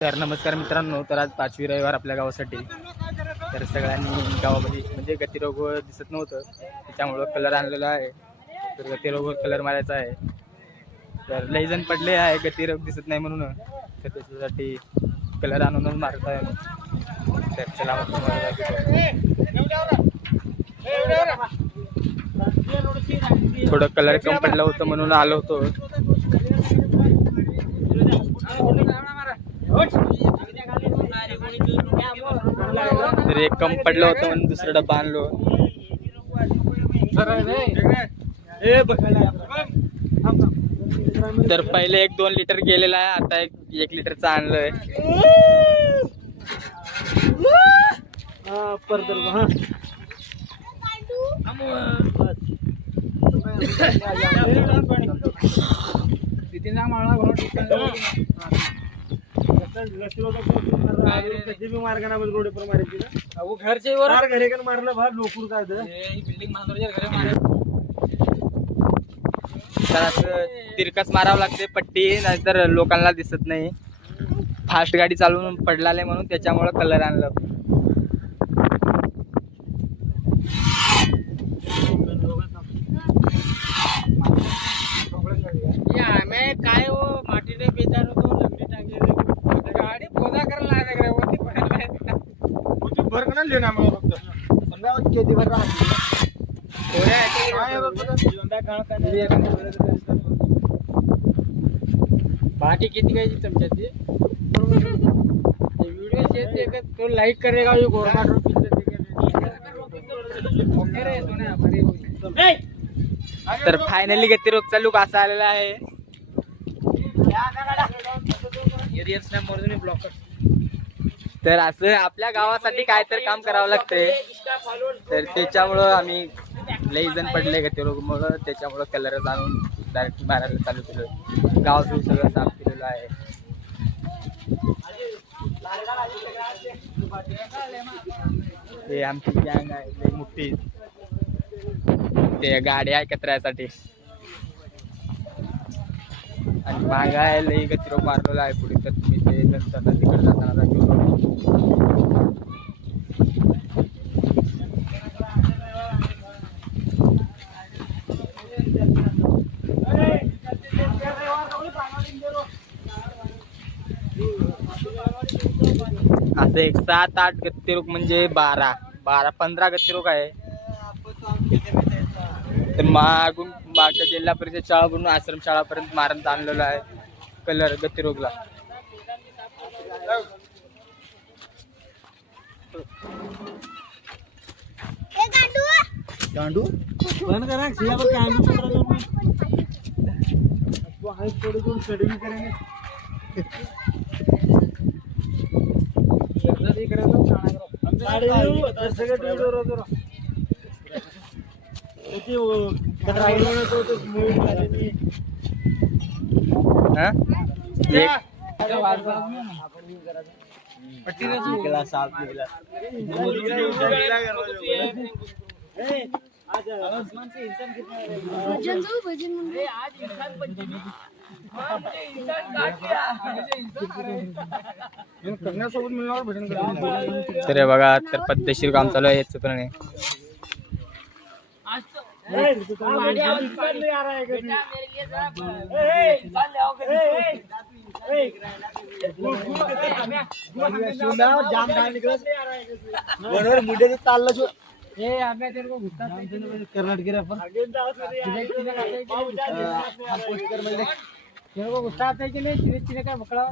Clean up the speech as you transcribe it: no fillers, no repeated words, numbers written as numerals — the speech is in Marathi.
तर नमस्कार मित्रांनो, तर आज 5वी रविवार आपल्या गावासाठी. तर सगळ्यांनी गावामध्ये म्हणजे गतिरोग दिसत नव्हतं, त्याच्यामुळं कलर आणलेला आहे. तर गतिरोगवर कलर मारायचा आहे. तर लई जण पडले आहे गतिरोग दिसत नाही म्हणून, तर त्याच्यासाठी कलर आणूनच मारत आहे. तर चला मग तुम्हाला थोडं कलर कम पडलं होतं म्हणून आलो होतो. तर एक कम पडलं होतं म्हणून दुसरा डब्बा आणलो. तर पहिले 1-2 लिटर गेलेला आहे, आता 1 लिटरचा आणलोय. तर असं तिरकस मारावं लागते पट्टी, नाहीतर लोकांना दिसत नाही. फास्ट गाडी चालवून पडलाले म्हणून त्याच्यामुळे कलर आणलं. काय हो माटी नाही बेजार होतो लंगडी टांगे गाडी पोदा करायला लागले वरती पडायला होती भर करा लेना मग फक्त समजावत किती भर राहते बाकी किती काय तुमच्या ते व्हिडिओ शेअर कर तो लाईक करेगा जो गवर्नमेंट तर फायनली गतिरोगचा लुक असा आलेला आहे. तर असं आपल्या गावासाठी काय तर काम करावं लागतंय. तर त्याच्यामुळं आम्ही लई जण पडले गतिरोगमुळं, त्याच्यामुळं कलर आणून डायरेक्ट मारायला चालू केलं. गाव सगळं साफ केलेलं आहे. हे आमची गँग आहे लई मोठी, ते गाड्या आहे कचऱ्यासाठी. आणि मागं आहे लई गतिरोग मारलेला आहे पुढे. तर तुम्ही ते नंतर तिकडे जाताना असं 1 7-8 गतिरोग म्हणजे 12-15 गतिरोग आहे. तर मागच्या जिल्हा परिषद शाळाकडून आश्रम शाळापर्यंत मारत आणलेलं आहे कलर गतिरोगला. गांडू बंद करा सियावर गांडू वो हाई थोड़ी दूर स्टडी करेंगे. जल्दी करा तो गाड़ी लो दर्शक वीडियो रो किती वो ड्राइवर ने तो मूवी वाले ने हां एक पट्टी रे निकला साफ निकला आज आसमान से इंसान कितना भजन जो भजन मंडळ आज इंसान पंचमी इंसान का किया करण्यासोबत मिळणार भजन करायचं. तर बघा, तर पद्धतशीर काम चालू आहे याचं पण. कर्नाटकी गुस्सा आता है की नहीं, चिरे चिरे का पकड़ा.